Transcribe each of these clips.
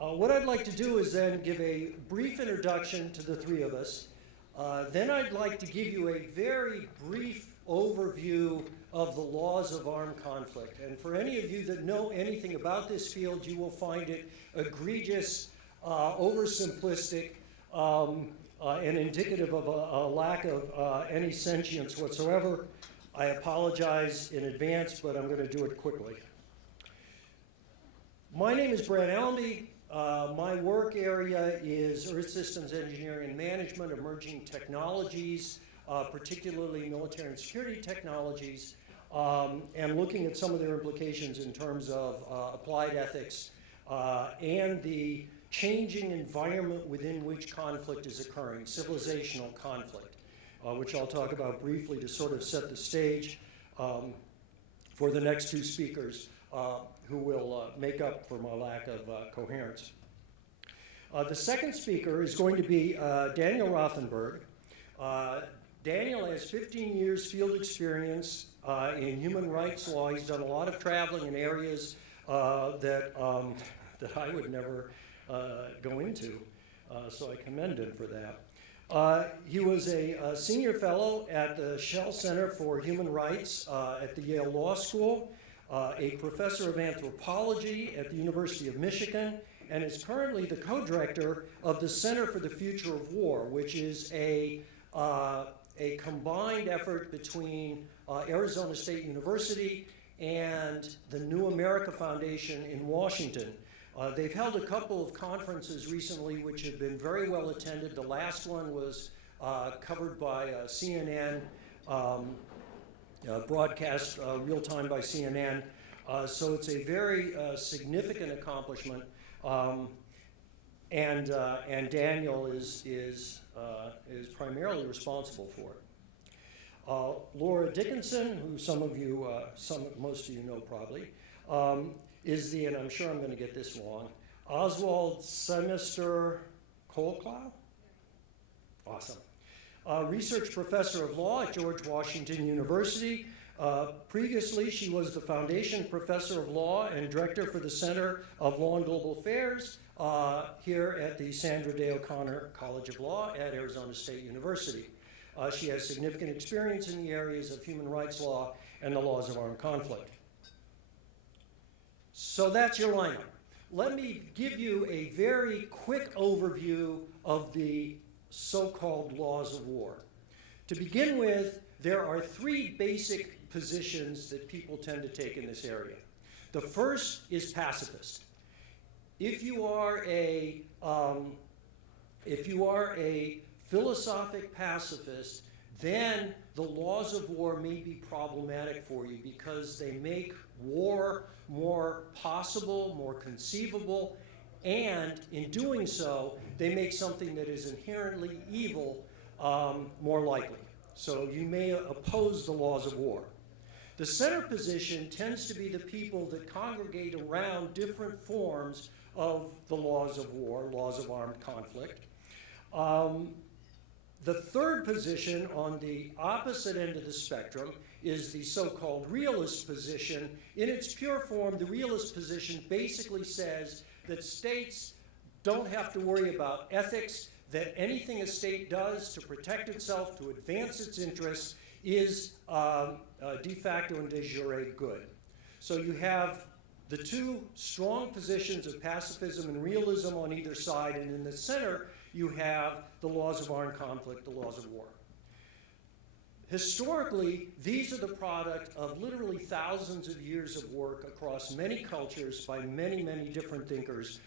What I'd like to do is then give a brief introduction to the three of us. Then I'd like to give you a very brief overview of the laws of armed conflict. And for any of you that know anything about this field, you will find it egregious, oversimplistic, and indicative of a lack of any sentience whatsoever. I apologize in advance, but I'm going to do it quickly. My name is Brad Allenby. My work area is Earth Systems Engineering and Management, emerging technologies, particularly military and security technologies, and looking at some of their implications in terms of applied ethics and the changing environment within which conflict is occurring, civilizational conflict, which I'll talk about briefly to sort of set the stage for the next two speakers who will make up for my lack of coherence. The second speaker is going to be Daniel Rothenberg. Daniel has 15 years field experience in human rights law. He's done a lot of traveling in areas that I would never go into, so I commend him for that. He was a senior fellow at the Shell Center for Human Rights at the Yale Law School, a professor of anthropology at the University of Michigan, and is currently the co-director of the Center for the Future of War, which is a combined effort between Arizona State University and the New America Foundation in Washington. They've held a couple of conferences recently which have been very well attended. The last one was covered by CNN, broadcast real-time by CNN. So it's a very significant accomplishment, and Daniel is primarily responsible for it. Laura Dickinson, who most of you know probably, is the, and I'm sure I'm going to get this wrong, Oswald Semester Colclough? Awesome. Research professor of law at George Washington University. Previously, she was the foundation professor of law and director for the Center of Law and Global Affairs here at the Sandra Day O'Connor College of Law at Arizona State University. She has significant experience in the areas of human rights law and the laws of armed conflict. So that's your lineup. Let me give you a very quick overview of the so-called laws of war. To begin with, there are three basic positions that people tend to take in this area. The first is pacifist. If you are a philosophic pacifist, then the laws of war may be problematic for you because they make war more possible, more conceivable, and in doing so, they make something that is inherently evil more likely. So you may oppose the laws of war. The center position tends to be the people that congregate around different forms of the laws of war, laws of armed conflict. The third position on the opposite end of the spectrum is the so-called realist position. In its pure form, the realist position basically says that states don't have to worry about ethics, that anything a state does to protect itself, to advance its interests, is de facto and de jure good. So you have the two strong positions of pacifism and realism on either side, and in the center, you have the laws of armed conflict, the laws of war. Historically, these are the product of literally thousands of years of work across many cultures by many, many different thinkers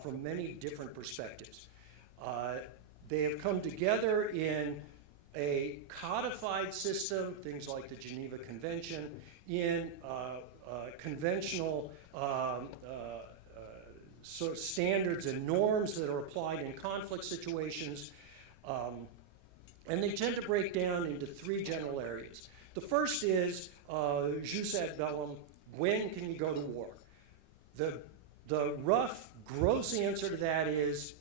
from many different perspectives. They have come together in a codified system, things like the Geneva Convention, in conventional sort of standards and norms that are applied in conflict situations. And they tend to break down into three general areas. The first is jus ad bellum, when can you go to war? The rough, gross answer to that is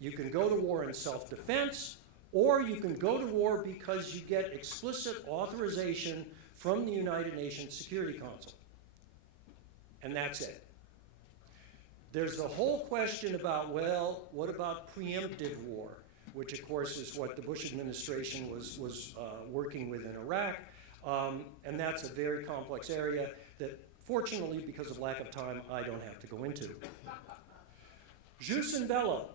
you can go to war in self-defense, or you can go to war because you get explicit authorization from the United Nations Security Council. And that's it. There's the whole question about, well, what about preemptive war, which of course is what the Bush administration was working with in Iraq, and that's a very complex area that fortunately, because of lack of time, I don't have to go into. Jus in bello.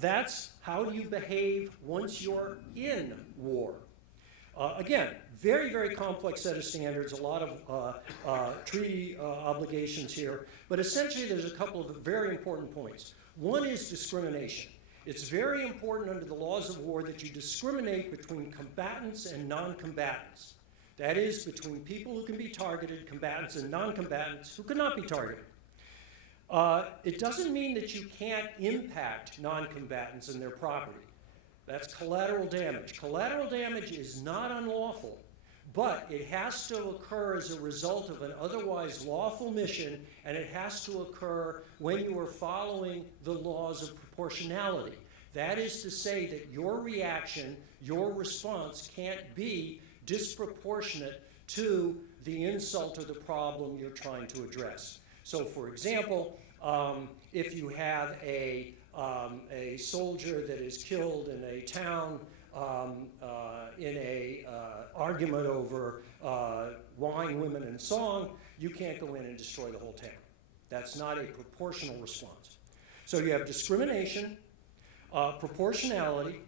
That's how do you behave once you're in war. Again, very, very complex set of standards, a lot of treaty obligations here, but essentially there's a couple of very important points. One is discrimination. It's very important under the laws of war that you discriminate between combatants and non-combatants. That is, between people who can be targeted, combatants, and non-combatants who cannot be targeted. It doesn't mean that you can't impact non-combatants and their property. That's collateral damage. Collateral damage is not unlawful, but it has to occur as a result of an otherwise lawful mission, and it has to occur when you are following the laws of proportionality. That is to say that your reaction, your response can't be disproportionate to the insult or the problem you're trying to address. So for example, if you have a soldier that is killed in a town in a argument over wine, women, and song, you can't go in and destroy the whole town. That's not a proportional response. So you have discrimination, proportionality.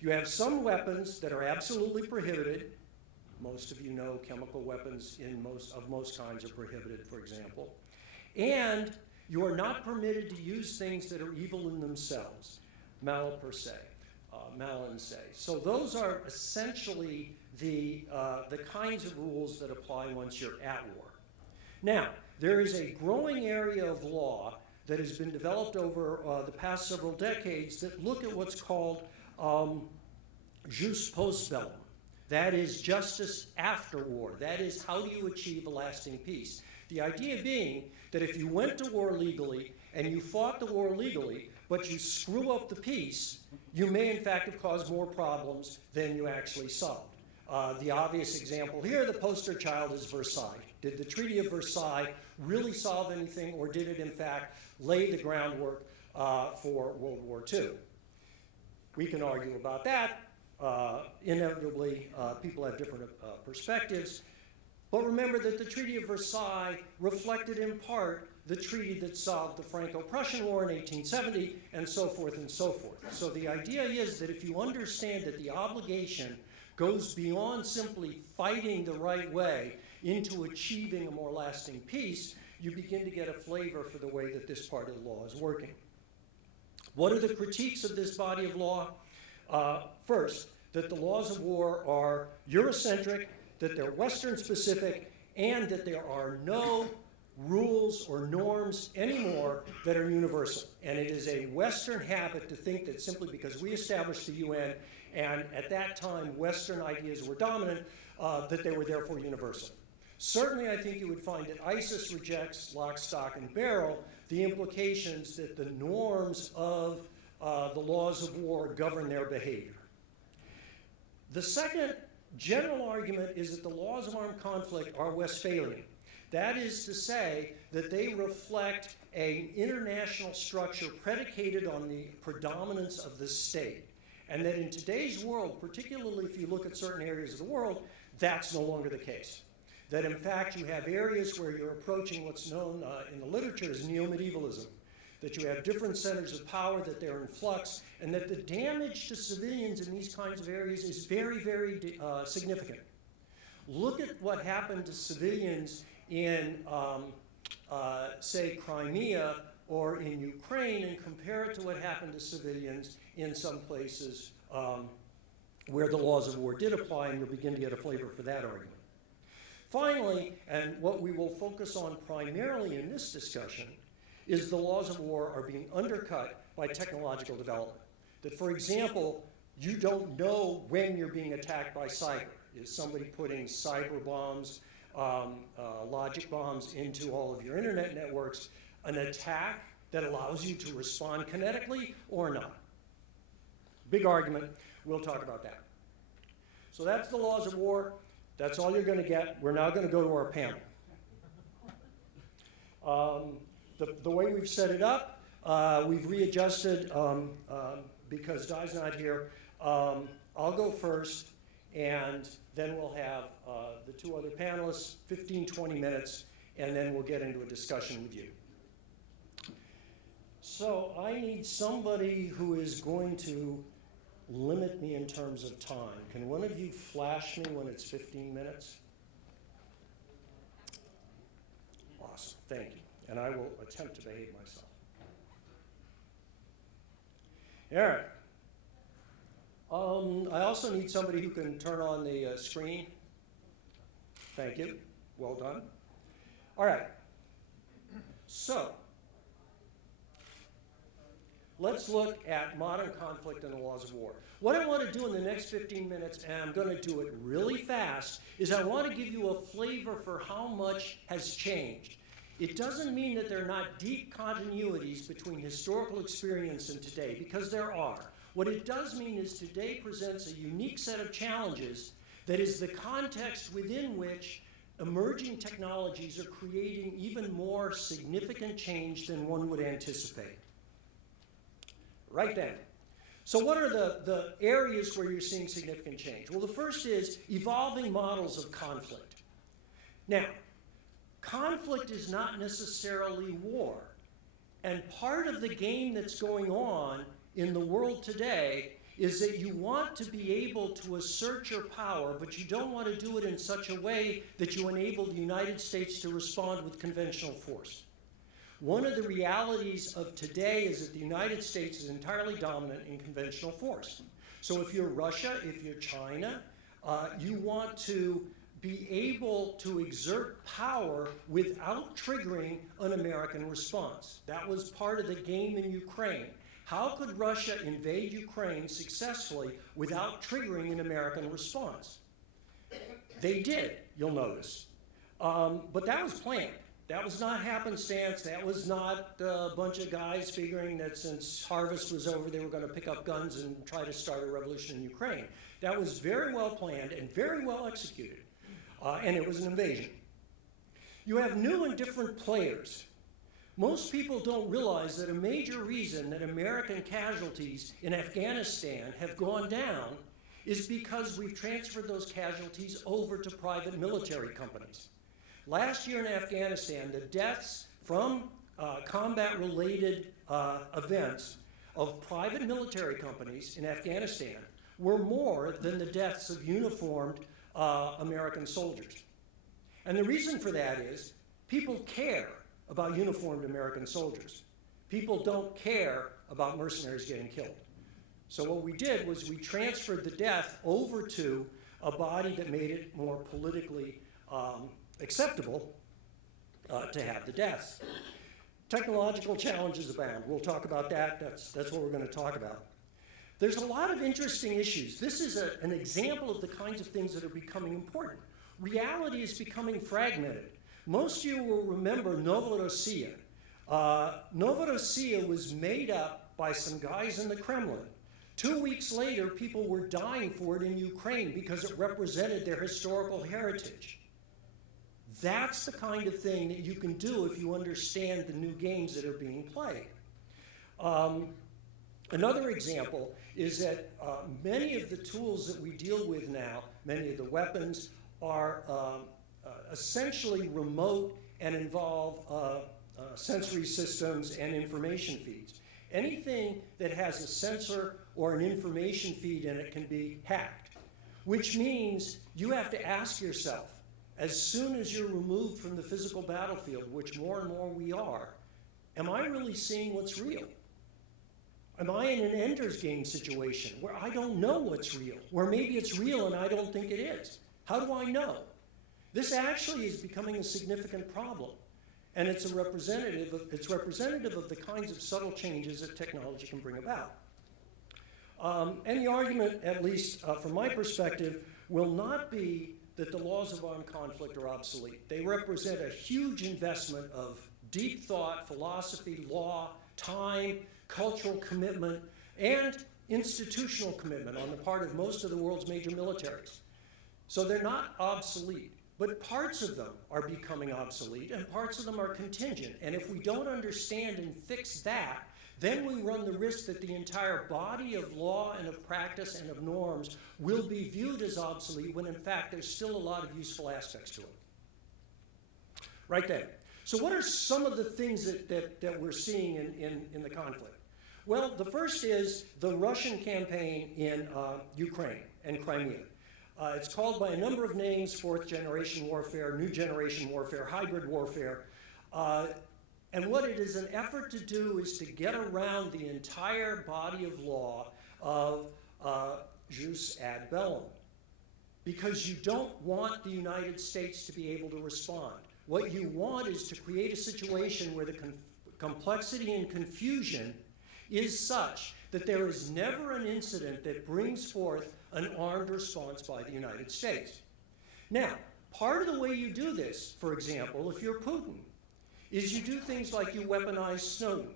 You have some weapons that are absolutely prohibited. Most of you know chemical weapons of most kinds are prohibited, for example. And you are not permitted to use things that are evil in themselves, mal per se, mal in se. So those are essentially the kinds of rules that apply once you're at war. Now, there is a growing area of law that has been developed over the past several decades that look at what's called jus post bellum. That is justice after war. That is, how do you achieve a lasting peace? The idea being that if you went to war legally and you fought the war legally, but you screw up the peace, you may in fact have caused more problems than you actually solved. The obvious example here, the poster child, is Versailles. Did the Treaty of Versailles really solve anything, or did it in fact lay the groundwork for World War II? We can argue about that. Inevitably, people have different perspectives. But remember that the Treaty of Versailles reflected in part the treaty that solved the Franco-Prussian War in 1870, and so forth and so forth. So the idea is that if you understand that the obligation goes beyond simply fighting the right way into achieving a more lasting peace, you begin to get a flavor for the way that this part of the law is working. What are the critiques of this body of law? First, that the laws of war are Eurocentric, that they're Western specific, and that there are no rules or norms anymore that are universal. And it is a Western habit to think that simply because we established the UN, and at that time Western ideas were dominant, that they were therefore universal. Certainly I think you would find that ISIS rejects lock, stock, and barrel the implications that the norms of the laws of war govern their behavior. The second general argument is that the laws of armed conflict are Westphalian. That is to say that they reflect an international structure predicated on the predominance of the state. And that in today's world, particularly if you look at certain areas of the world, that's no longer the case. That in fact you have areas where you're approaching what's known in the literature as neo-medievalism. That you have different centers of power, that they're in flux, and that the damage to civilians in these kinds of areas is very, very significant. Look at what happened to civilians in, say, Crimea or in Ukraine, and compare it to what happened to civilians in some places where the laws of war did apply, and you'll begin to get a flavor for that argument. Finally, and what we will focus on primarily in this discussion, is the laws of war are being undercut by technological development. That, for example, you don't know when you're being attacked by cyber. Is somebody putting cyber bombs, logic bombs into all of your internet networks an attack that allows you to respond kinetically or not? Big argument. We'll talk about that. So that's the laws of war. That's all you're going to get. We're now going to go to our panel. the way we've set it up, we've readjusted because Di's not here. I'll go first, and then we'll have the two other panelists, 15, 20 minutes, and then we'll get into a discussion with you. So I need somebody who is going to limit me in terms of time. Can one of you flash me when it's 15 minutes? Awesome, thank you. And I will attempt to behave myself. All right. I also need somebody who can turn on the screen. Thank you. Well done. All right. So, let's look at modern conflict and the laws of war. What I want to do in the next 15 minutes, and I'm going to do it really fast, is I want to give you a flavor for how much has changed. It doesn't mean that there are not deep continuities between historical experience and today, because there are. What it does mean is today presents a unique set of challenges that is the context within which emerging technologies are creating even more significant change than one would anticipate. Right then. So what are the areas where you're seeing significant change? Well, the first is evolving models of conflict. Now, conflict is not necessarily war. And part of the game that's going on in the world today is that you want to be able to assert your power, but you don't want to do it in such a way that you enable the United States to respond with conventional force. One of the realities of today is that the United States is entirely dominant in conventional force. So if you're Russia, if you're China, you want to be able to exert power without triggering an American response. That was part of the game in Ukraine. How could Russia invade Ukraine successfully without triggering an American response? They did, you'll notice. But that was planned. That was not happenstance. That was not a bunch of guys figuring that since harvest was over, they were going to pick up guns and try to start a revolution in Ukraine. That was very well planned and very well executed. And it was an invasion. You have new and different players. Most people don't realize that a major reason that American casualties in Afghanistan have gone down is because we've transferred those casualties over to private military companies. Last year in Afghanistan, the deaths from combat-related events of private military companies in Afghanistan were more than the deaths of uniformed American soldiers. And the reason for that is people care about uniformed American soldiers. People don't care about mercenaries getting killed. So what we did was we transferred the death over to a body that made it more politically acceptable to have the deaths. Technological challenges abound. We'll talk about that. That's what we're going to talk about. There's a lot of interesting issues. This is an example of the kinds of things that are becoming important. Reality is becoming fragmented. Most of you will remember Novorossiya. Novorossiya was made up by some guys in the Kremlin. 2 weeks later, people were dying for it in Ukraine because it represented their historical heritage. That's the kind of thing that you can do if you understand the new games that are being played. Another example is that many of the tools that we deal with now, many of the weapons, are essentially remote and involve sensory systems and information feeds. Anything that has a sensor or an information feed in it can be hacked, which means you have to ask yourself, as soon as you're removed from the physical battlefield, which more and more we are, am I really seeing what's real? Am I in an Ender's Game situation where I don't know what's real, where maybe it's real and I don't think it is? How do I know? This actually is becoming a significant problem, and it's representative of the kinds of subtle changes that technology can bring about. And the argument, at least from my perspective, will not be that the laws of armed conflict are obsolete. They represent a huge investment of deep thought, philosophy, law, time, cultural commitment, and institutional commitment on the part of most of the world's major militaries. So they're not obsolete. but parts of them are becoming obsolete and parts of them are contingent. And if we don't understand and fix that, then we run the risk that the entire body of law and of practice and of norms will be viewed as obsolete when in fact there's still a lot of useful aspects to it. Right there. So what are some of the things that we're seeing in the conflict? Well, the first is the Russian campaign in Ukraine and Crimea. It's called by a number of names: fourth generation warfare, new generation warfare, hybrid warfare. And what it is an effort to do is to get around the entire body of law of jus ad bellum. Because you don't want the United States to be able to respond. What you want is to create a situation where the complexity and confusion is such that there is never an incident that brings forth an armed response by the United States. Now, part of the way you do this, for example, if you're Putin, is you do things like you weaponize Snowden.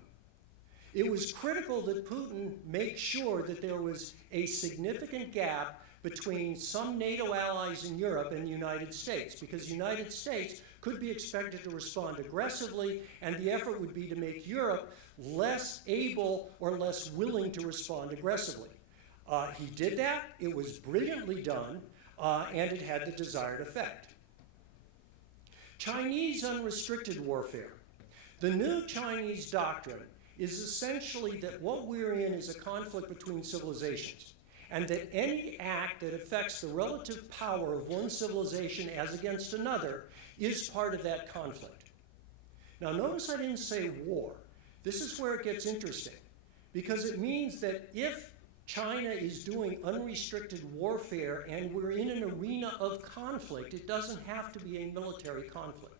It was critical that Putin make sure that there was a significant gap between some NATO allies in Europe and the United States, because the United States could be expected to respond aggressively, and the effort would be to make Europe less able or less willing to respond aggressively. He did that, it was brilliantly done, and it had the desired effect. Chinese unrestricted warfare. The new Chinese doctrine is essentially that what we're in is a conflict between civilizations, and that any act that affects the relative power of one civilization as against another is part of that conflict. Now notice I didn't say war. This is where it gets interesting, because it means that if China is doing unrestricted warfare and we're in an arena of conflict, it doesn't have to be a military conflict.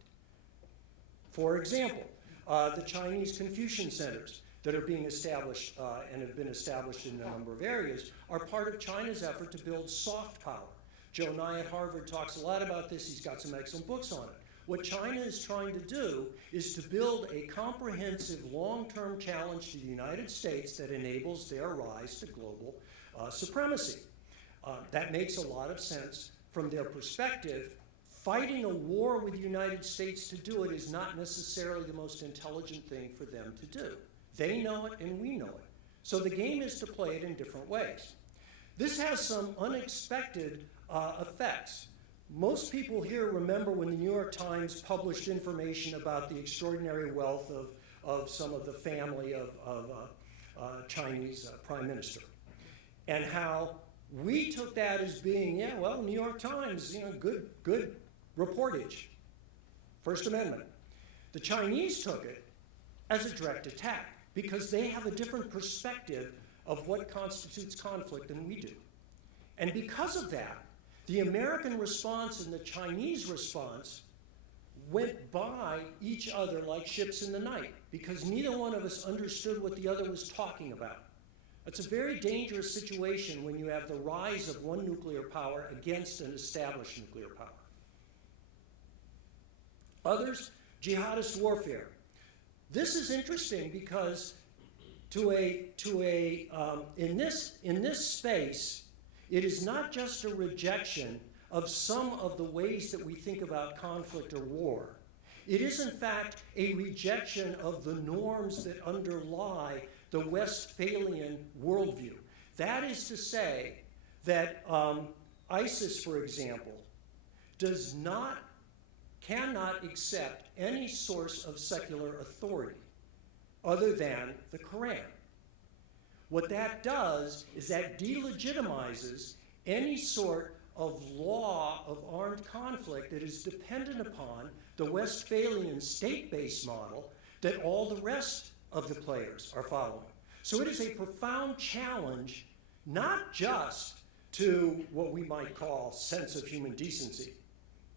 For example, the Chinese Confucian centers that are being established and have been established in a number of areas are part of China's effort to build soft power. Joe Nye at Harvard talks a lot about this. He's got some excellent books on it. What China is trying to do is to build a comprehensive long-term challenge to the United States that enables their rise to global supremacy. That makes a lot of sense from their perspective. Fighting a war with the United States to do it is not necessarily the most intelligent thing for them to do. They know it and we know it. So the game is to play it in different ways. This has some unexpected effects. Most people here remember when the New York Times published information about the extraordinary wealth of some of the family of Chinese prime minister, and how we took that as being, yeah, well, New York Times, good reportage, First Amendment. The Chinese took it as a direct attack because they have a different perspective of what constitutes conflict than we do. And because of that, the American response and the Chinese response went by each other like ships in the night because neither one of us understood what the other was talking about. It's a very dangerous situation when you have the rise of one nuclear power against an established nuclear power. Others, jihadist warfare. This is interesting because in this space, it is not just a rejection of some of the ways that we think about conflict or war. It is, in fact, a rejection of the norms that underlie the Westphalian worldview. That is to say that ISIS, for example, cannot accept any source of secular authority other than the Quran. What that does is that delegitimizes any sort of law of armed conflict that is dependent upon the Westphalian state-based model that all the rest of the players are following. So it is a profound challenge, not just to what we might call sense of human decency.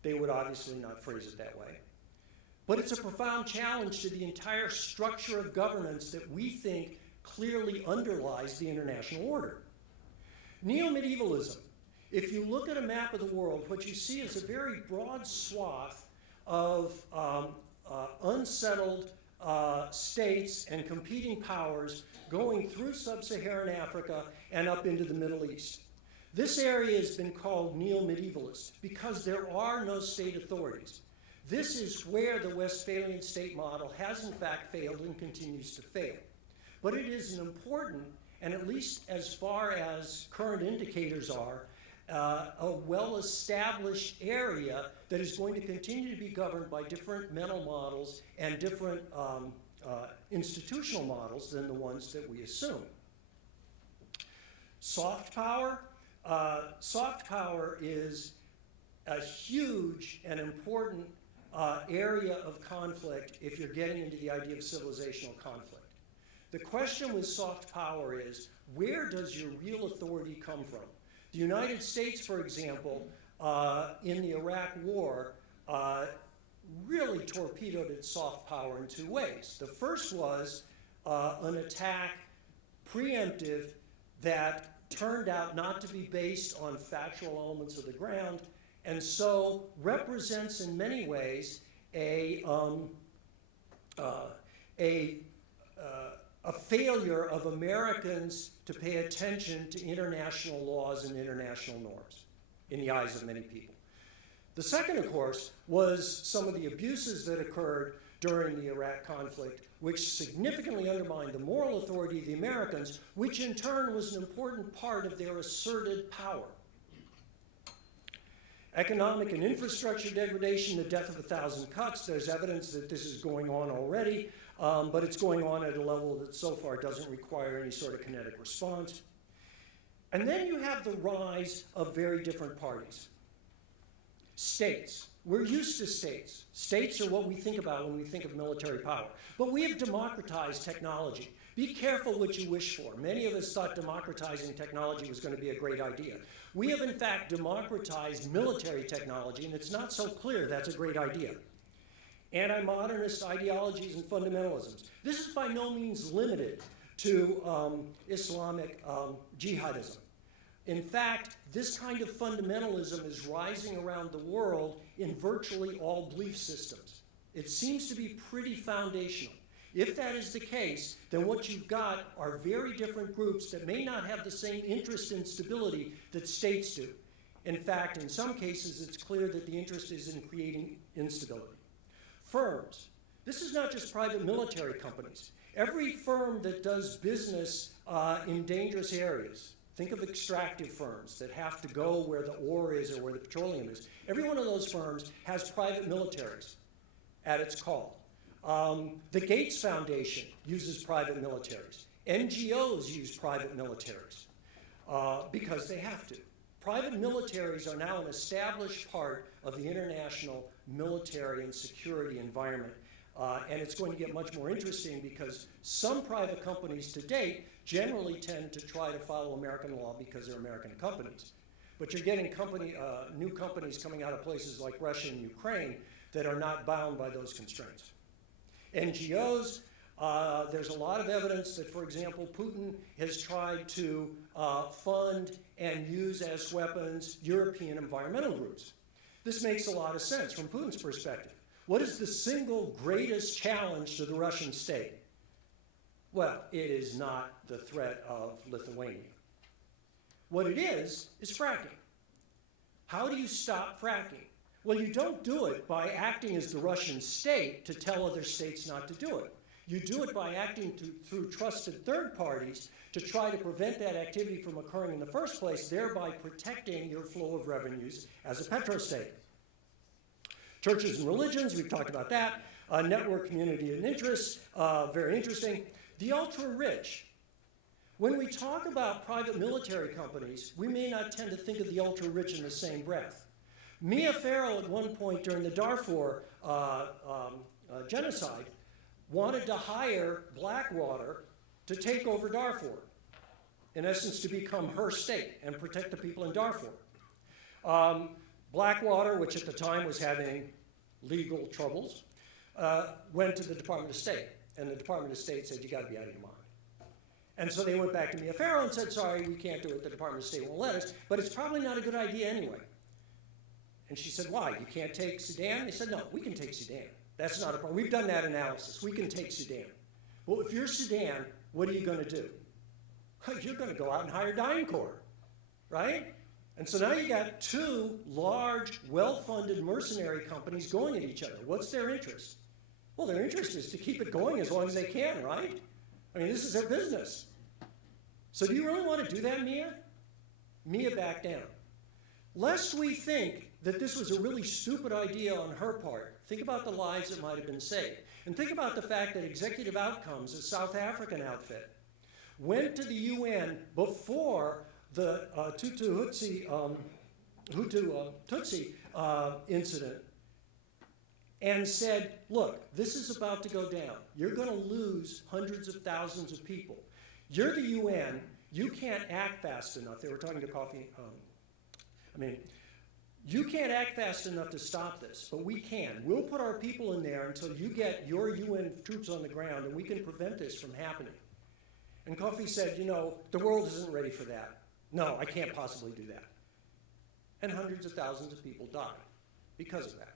They would obviously not phrase it that way. But it's a profound challenge to the entire structure of governance that we think clearly underlies the international order. Neo-medievalism. If you look at a map of the world, what you see is a very broad swath of unsettled states and competing powers going through sub-Saharan Africa and up into the Middle East. This area has been called neo-medievalist because there are no state authorities. This is where the Westphalian state model has in fact failed and continues to fail. But it is an important, and at least as far as current indicators are, a well-established area that is going to continue to be governed by different mental models and different institutional models than the ones that we assume. Soft power. Soft power is a huge and important area of conflict if you're getting into the idea of civilizational conflict. The question with soft power is, where does your real authority come from? The United States, for example, in the Iraq War, really torpedoed its soft power in two ways. The first was an attack, preemptive, that turned out not to be based on factual elements of the ground, and so represents in many ways a failure of Americans to pay attention to international laws and international norms in the eyes of many people. The second, of course, was some of the abuses that occurred during the Iraq conflict, which significantly undermined the moral authority of the Americans, which in turn was an important part of their asserted power. Economic and infrastructure degradation, the death of 1,000 cuts. There's evidence that this is going on already, but it's going on at a level that so far doesn't require any sort of kinetic response. And then you have the rise of very different parties. States. We're used to states. States are what we think about when we think of military power. But we have democratized technology. Be careful what you wish for. Many of us thought democratizing technology was going to be a great idea. We have, in fact, democratized military technology, and it's not so clear that's a great idea. Anti-modernist ideologies and fundamentalisms. This is by no means limited to Islamic jihadism. In fact, this kind of fundamentalism is rising around the world in virtually all belief systems. It seems to be pretty foundational. If that is the case, then what you've got are very different groups that may not have the same interest in stability that states do. In fact, in some cases, it's clear that the interest is in creating instability. Firms. This is not just private military companies. Every firm that does business in dangerous areas, think of extractive firms that have to go where the ore is or where the petroleum is. Every one of those firms has private militaries at its call. The Gates Foundation uses private militaries. NGOs use private militaries because they have to. Private militaries are now an established part of the international military and security environment. And it's going to get much more interesting because some private companies to date generally tend to try to follow American law because they're American companies. But you're getting new companies coming out of places like Russia and Ukraine that are not bound by those constraints. NGOs, there's a lot of evidence that, for example, Putin has tried to fund and use as weapons European environmental groups. This makes a lot of sense from Putin's perspective. What is the single greatest challenge to the Russian state? Well, it is not the threat of Lithuania. What it is fracking. How do you stop fracking? Well, you don't do it by acting as the Russian state to tell other states not to do it. You do it by acting through trusted third parties to try to prevent that activity from occurring in the first place, thereby protecting your flow of revenues as a petrostate. Churches and religions, we've talked about that. Network, community, and interests, very interesting. The ultra-rich. When we talk about private military companies, we may not tend to think of the ultra-rich in the same breath. Mia Farrow, at one point during the Darfur genocide, wanted to hire Blackwater to take over Darfur, in essence, to become her state and protect the people in Darfur. Blackwater, which at the time was having legal troubles, went to the Department of State. And the Department of State said, you got to be out of your mind. And so they went back to Mia Farrow and said, sorry, we can't do it. The Department of State won't let us, but it's probably not a good idea anyway. And she said, why? You can't take Sudan? They said, no, we can take Sudan. That's not a problem. We've done that analysis. We can take Sudan. Well, if you're Sudan, what are you going to do? You're going to go out and hire DynCorp, right? And so now you got two large, well-funded mercenary companies going at each other. What's their interest? Well, their interest is to keep it going as long as they can, right? I mean, this is their business. So do you really want to do that, Mia? Mia backed down. Lest we think that this was a really stupid idea on her part, think about the lives that might have been saved. And think about the fact that Executive Outcomes, a South African outfit, went to the UN before the Hutu-Tutsi incident and said, look, this is about to go down. You're going to lose hundreds of thousands of people. You're the UN. You can't act fast enough. They were talking to Coffee. You can't act fast enough to stop this, but we can. We'll put our people in there until you get your UN troops on the ground, and we can prevent this from happening. And Coffee said, you know, the world isn't ready for that. No, I can't possibly do that. And hundreds of thousands of people died because of that.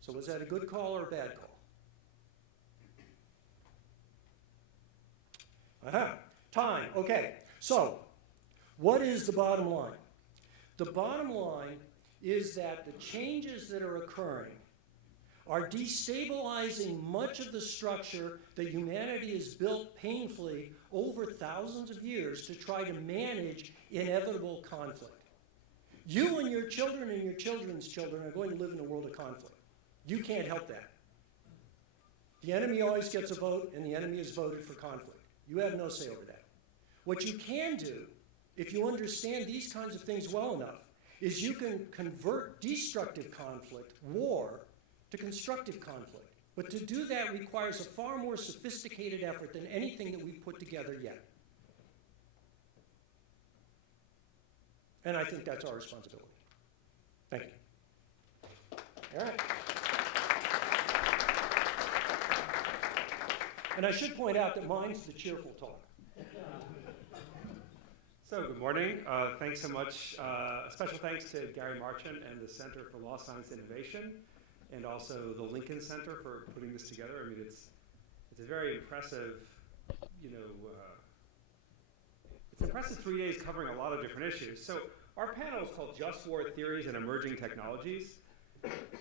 So was that a good call or a bad call? Time, okay. So, what is the bottom line? The bottom line is that the changes that are occurring are destabilizing much of the structure that humanity has built painfully over thousands of years to try to manage inevitable conflict. You and your children and your children's children are going to live in a world of conflict. You can't help that. The enemy always gets a vote, and the enemy is voted for conflict. You have no say over that. What you can do, if you understand these kinds of things well enough, is you can convert destructive conflict, war, to constructive conflict. But to do that requires a far more sophisticated effort than anything that we've put together yet. And I think that's our responsibility. Thank you. All right. And I should point out that mine's the cheerful talk. So good morning. Thanks so much. Special thanks to Gary Marchant and the Center for Law Science Innovation, and also the Lincoln Center for putting this together. I mean, it's a very impressive, it's impressive 3 days covering a lot of different issues. So our panel is called Just War Theories and Emerging Technologies.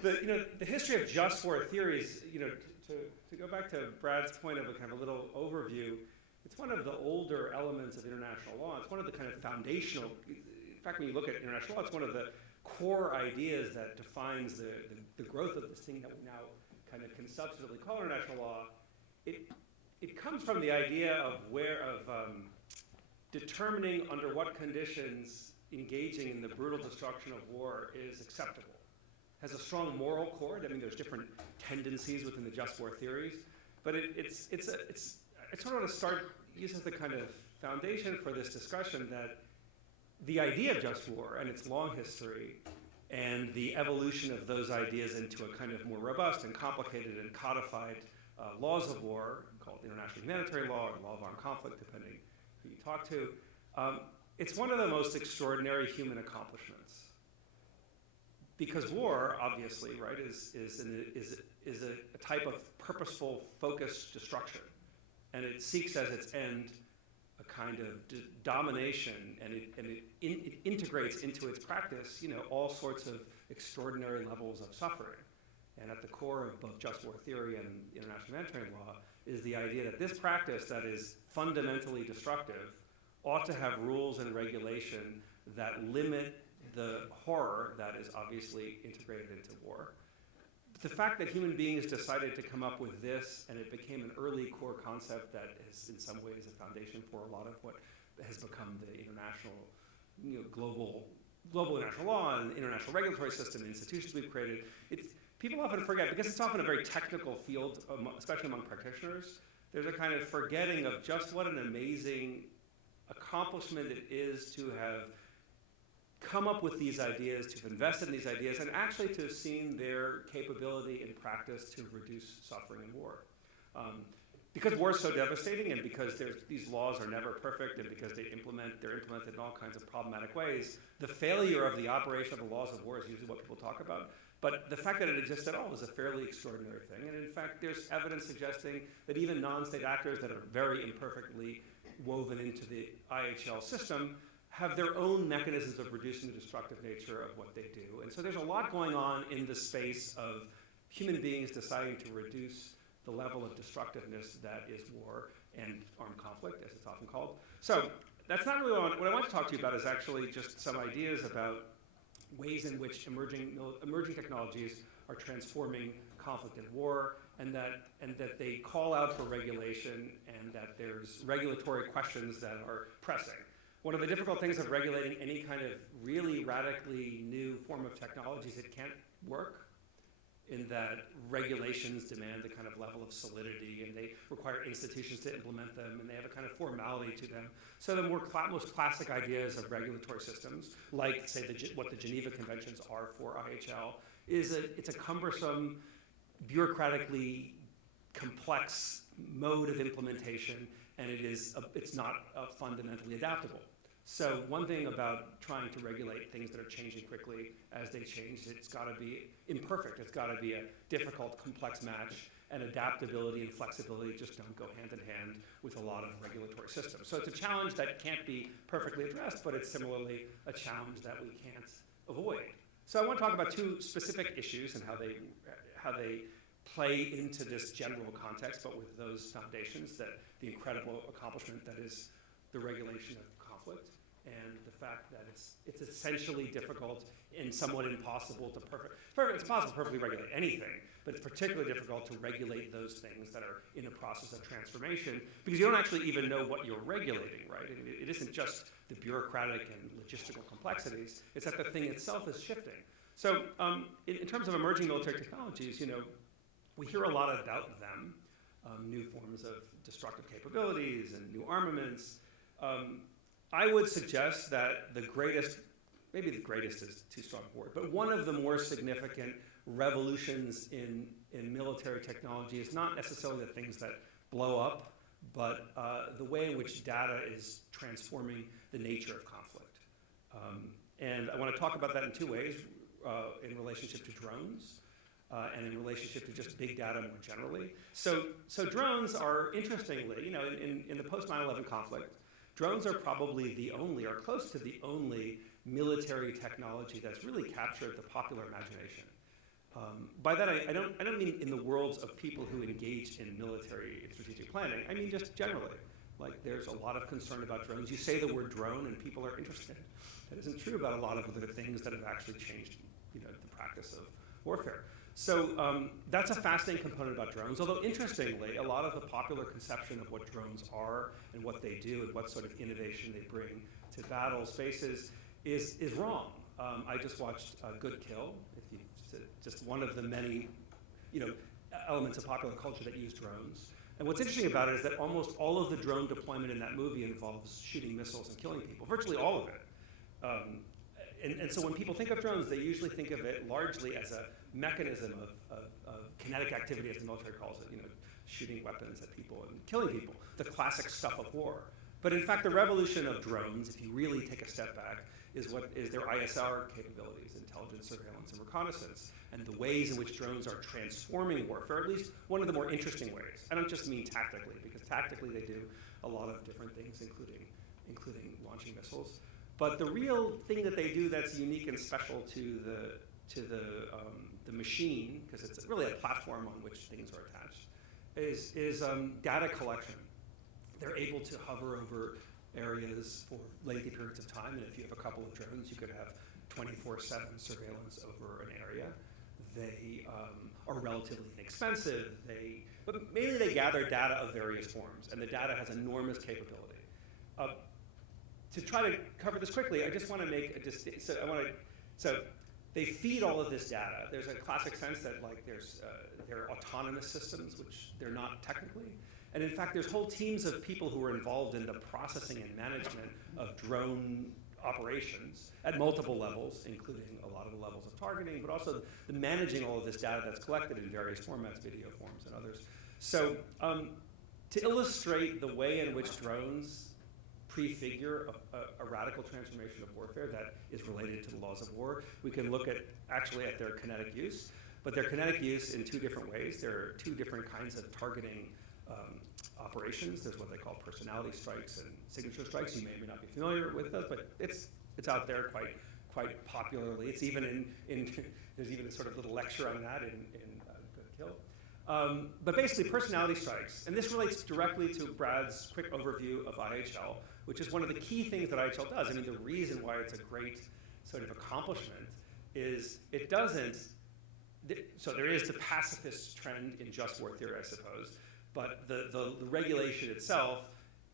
The history of just war theories, to go back to Brad's point of a kind of a little overview, it's one of the older elements of international law. It's one of the kind of foundational, in fact, when you look at international law, it's one of the core ideas that defines the growth of this thing that we now kind of can substantively call international law. It comes from the idea of determining under what conditions engaging in the brutal destruction of war is acceptable. Has a strong moral core. I mean, there's different tendencies within the just war theories, but I sort of want to use as the kind of foundation for this discussion that the idea of just war and its long history and the evolution of those ideas into a kind of more robust and complicated and codified laws of war, called international humanitarian law or law of armed conflict, depending who you talk to, it's one of the most extraordinary human accomplishments. Because war, obviously, right, is a type of purposeful, focused destruction. And it seeks as its end a kind of domination, and it integrates into its practice, all sorts of extraordinary levels of suffering. And at the core of both just war theory and international humanitarian law is the idea that this practice that is fundamentally destructive ought to have rules and regulation that limit the horror that is obviously integrated into war. The fact that human beings decided to come up with this, and it became an early core concept that is in some ways a foundation for a lot of what has become the international, global international law and international regulatory system and institutions we've created. People often forget, because it's often a very technical field, especially among practitioners, there's a kind of forgetting of just what an amazing accomplishment it is to have come up with these ideas, to have invested in these ideas, and actually to have seen their capability in practice to reduce suffering in war. Because war is so devastating, and because these laws are never perfect, and because they're implemented in all kinds of problematic ways, the failure of the operation of the laws of war is usually what people talk about. But the fact that it exists at all is a fairly extraordinary thing. And in fact, there's evidence suggesting that even non-state actors that are very imperfectly woven into the IHL system have their own mechanisms of reducing the destructive nature of what they do. And so there's a lot going on in the space of human beings deciding to reduce the level of destructiveness that is war and armed conflict, as it's often called. So that's not really what I want to talk to you about is actually just some ideas about ways in which emerging technologies are transforming conflict and war, and that they call out for regulation, and that there's regulatory questions that are pressing. One of the difficult things of regulating any kind of really radically new form of technology is it can't work, in that regulations demand a kind of level of solidity, and they require institutions to implement them, and they have a kind of formality to them. So the most classic ideas of regulatory systems, like say what the Geneva Conventions are for IHL, it's a cumbersome, bureaucratically complex mode of implementation, and it's not fundamentally adaptable. So one thing about trying to regulate things that are changing quickly as they change, it's got to be imperfect. It's got to be a difficult, complex match, and adaptability and flexibility just don't go hand in hand with a lot of regulatory systems. So it's a challenge that can't be perfectly addressed, but it's similarly a challenge that we can't avoid. So I want to talk about two specific issues and how they play into this general context, but with those foundations, that the incredible accomplishment that is the regulation of conflict, and the fact that it's essentially difficult and somewhat impossible to it's possible to perfectly regulate anything, but it's particularly difficult to regulate those things that are in a process of transformation, because you don't actually even know what you're regulating, right? It isn't just the bureaucratic and logistical complexities, it's that the thing itself is shifting. So in terms of emerging military technologies, we hear a lot about them, new forms of destructive capabilities and new armaments. I would suggest that maybe the greatest is too strong a word, but one of the more significant revolutions in military technology is not necessarily the things that blow up, but the way in which data is transforming the nature of conflict. And I want to talk about that in two ways, in relationship to drones, and in relationship to just big data more generally. So drones are, interestingly, in the post 9/11 conflict, drones are probably the only, or close to the only, military technology that's really captured the popular imagination. By that, I don't mean in the worlds of people who engage in military and strategic planning. I mean just generally. Like, there's a lot of concern about drones. You say the word drone and people are interested. That isn't true about a lot of other things that have actually changed, the practice of warfare. So that's a fascinating component about drones, although interestingly, a lot of the popular conception of what drones are and what they do and what sort of innovation they bring to battle spaces is wrong. I just watched Good Kill, just one of the many elements of popular culture that use drones. And what's interesting about it is that almost all of the drone deployment in that movie involves shooting missiles and killing people, virtually all of it. And so when people think of drones, they usually think of it largely as a mechanism of kinetic activity, as the military calls it, shooting weapons at people and killing people, the classic stuff of war. But in fact, the revolution of drones, if you really take a step back, is their ISR capabilities, intelligence, surveillance, and reconnaissance, and the ways in which drones are transforming warfare, at least one of the more interesting ways. I don't just mean tactically, because tactically they do a lot of different things, including launching missiles. But the real thing that they do that's unique and special to the machine, because it's really a platform on which things are attached, is data collection. They're able to hover over areas for lengthy periods of time, and if you have a couple of drones, you could have 24/7 surveillance over an area. They are relatively inexpensive, but mainly they gather data of various forms, and the data has enormous capability. To try to cover this quickly, I just want to make a distinction. So they feed all of this data. There's a classic sense that they're autonomous systems, which they're not technically. And in fact, there's whole teams of people who are involved in the processing and management of drone operations at multiple levels, including a lot of the levels of targeting, but also the managing all of this data that's collected in various formats, video forms and others. So to illustrate the way in which drones prefigure a radical transformation of warfare that is related to the laws of war, we can look at their kinetic use, but their kinetic use in two different ways. There are two different kinds of targeting operations. There's what they call personality strikes and signature strikes. You may or may not be familiar with those, but it's out there quite popularly. It's even in there's even a sort of little lecture on that in Good Kill. But basically, personality strikes, and this relates directly to Brad's quick overview of IHL, which is one of the key things that IHL does. I mean, the reason why it's a great sort of accomplishment is it doesn't. So there is the pacifist trend in just war theory, I suppose, but the regulation itself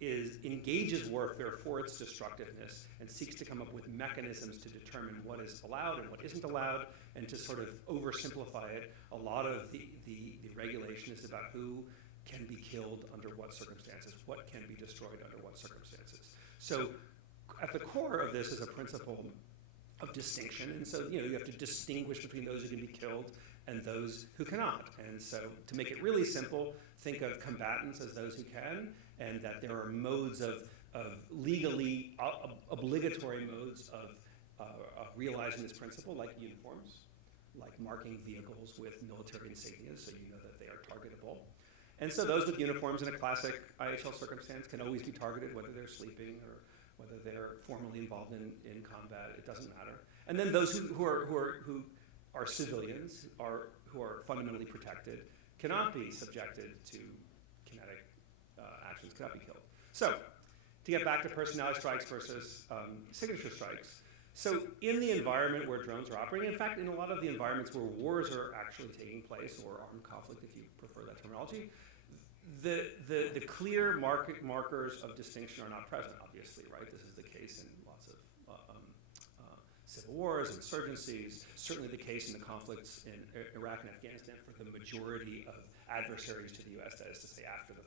engages warfare for its destructiveness and seeks to come up with mechanisms to determine what is allowed and what isn't allowed, and to sort of oversimplify it. A lot of the regulation is about who can be killed under what circumstances, what can be destroyed under what circumstances. So at the core of this is a principle of distinction, and so you have to distinguish between those who can be killed and those who cannot. And so to make it really simple, think of combatants as those who can, and that there are modes of legally obligatory modes of realizing this principle, like uniforms, like marking vehicles with military insignias, so you know that they are targetable. And so those with uniforms in a classic IHL circumstance can always be targeted, whether they're sleeping or whether they're formally involved in combat. It doesn't matter. And then those who are civilians, who are fundamentally protected, cannot be subjected to kinetic actions, cannot be killed. So, to get back to personality strikes versus signature strikes, so in the environment where drones are operating, in fact, in a lot of the environments where wars are actually taking place, or armed conflict, if you prefer that terminology, the clear markers of distinction are not present, obviously, right? This is the case in lots of civil wars, insurgencies, certainly the case in the conflicts in Iraq and Afghanistan for the majority of adversaries to the U.S., that is to say, after the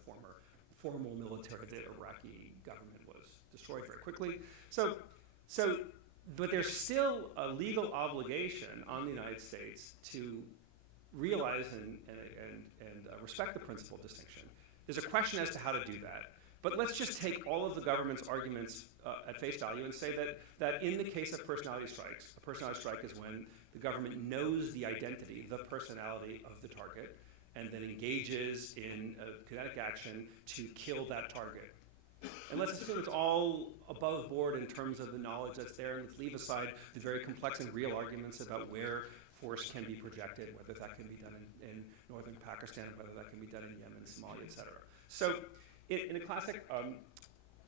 formal military, the Iraqi government was destroyed very quickly. But there's still a legal obligation on the United States to realize and respect the principle of distinction. There's a question as to how to do that. But let's just take all of the government's arguments at face value and say that in the case of personality strikes, a personality strike is when the government knows the identity, the personality of the target, and then engages in a kinetic action to kill that target. And let's assume it's all above board in terms of the knowledge that's there, and let's leave aside the very complex and real arguments about where force can be projected, whether that can be done in northern Pakistan, whether that can be done in Yemen, Somalia, et cetera. So in a classic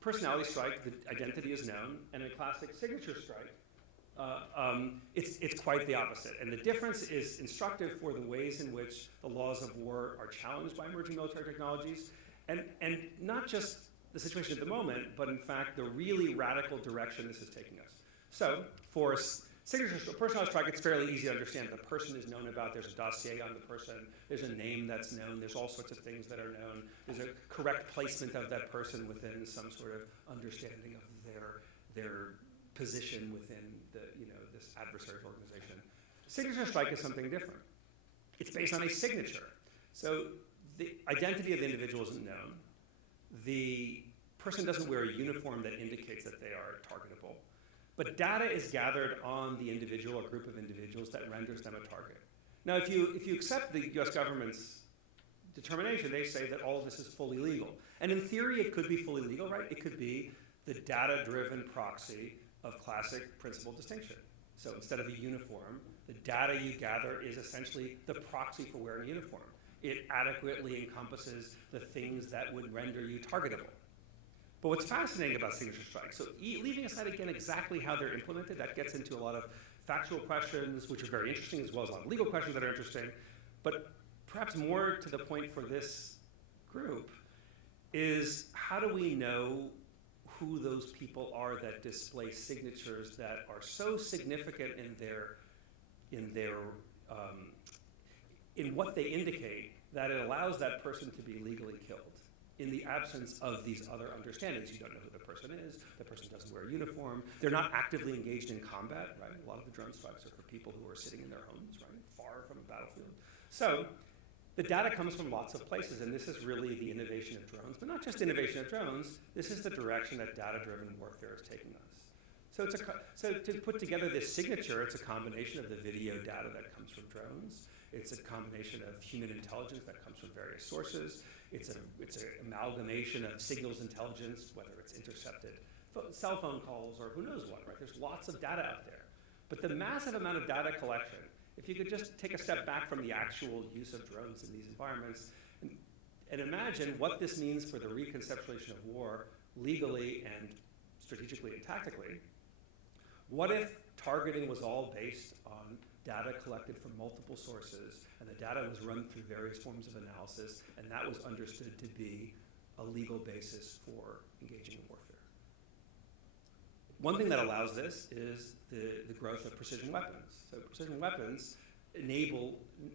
personality strike, the identity is known, and in a classic signature strike, it's quite the opposite. And the difference is instructive for the ways in which the laws of war are challenged by emerging military technologies, and not just the situation at the moment, but in fact the really radical direction this is taking us. So for personality strike, it's fairly easy to understand. The person is known about, there's a dossier on the person, there's a name that's known, there's all sorts of things that are known, there's a correct placement of that person within some sort of understanding of their position within this adversary's organization. Signature strike is something different. It's based on a signature. So the identity of the individual isn't known. The person doesn't wear a uniform that indicates that they are targetable. But data is gathered on the individual or group of individuals that renders them a target. Now, if you accept the US government's determination, they say that all of this is fully legal. And in theory, it could be fully legal, right? It could be the data-driven proxy of classic principle distinction. So instead of a uniform, the data you gather is essentially the proxy for wearing a uniform. It adequately encompasses the things that would render you targetable. But what's fascinating about signature strikes, so leaving aside again exactly how they're implemented, that gets into a lot of factual questions, which are very interesting, as well as a lot of legal questions that are interesting. But perhaps more to the point for this group is, how do we know who those people are that display signatures that are so significant in what they indicate that it allows that person to be legally killed? In the absence of these other understandings, you don't know who the person is, the person doesn't wear a uniform, they're not actively engaged in combat, right? A lot of the drone strikes are for people who are sitting in their homes, right? Far from a battlefield. So the data comes from lots of places, and this is really the innovation of drones, but not just innovation of drones, this is the direction that data-driven warfare is taking us. So to put together this signature, it's a combination of the video data that comes from drones, It's a combination of human intelligence that comes from various sources. It's an amalgamation of signals intelligence, whether it's intercepted cell phone calls or who knows what, right? There's lots of data out there. But the massive amount of data collection, if you could just take a step back from the actual use of drones in these environments and imagine what this means for the reconceptualization of war legally and strategically and tactically. What if targeting was all based on data collected from multiple sources, and the data was run through various forms of analysis, and that was understood to be a legal basis for engaging in warfare? One thing that allows this is the growth of precision weapons. So precision weapons enable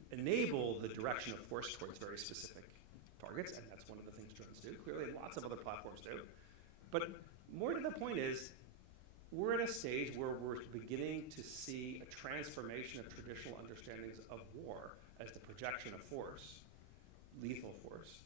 the direction of force towards very specific targets, and that's one of the things drones do, clearly, and lots of other platforms do. But more to the point is, we're at a stage where we're beginning to see a transformation of traditional understandings of war as the projection of force, lethal force.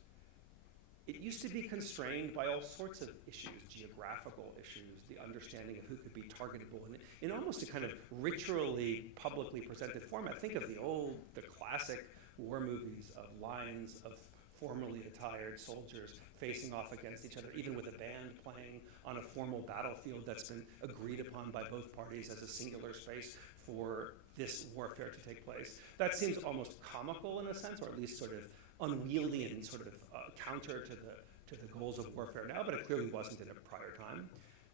It used to be constrained by all sorts of issues, geographical issues, the understanding of who could be targetable, in almost a kind of ritually, publicly presented format. Think of the classic war movies of lines of formally attired soldiers facing off against each other, even with a band playing on a formal battlefield that's been agreed upon by both parties as a singular space for this warfare to take place. That seems almost comical in a sense, or at least sort of unwieldy and sort of counter to the goals of warfare now, but it clearly wasn't in a prior time.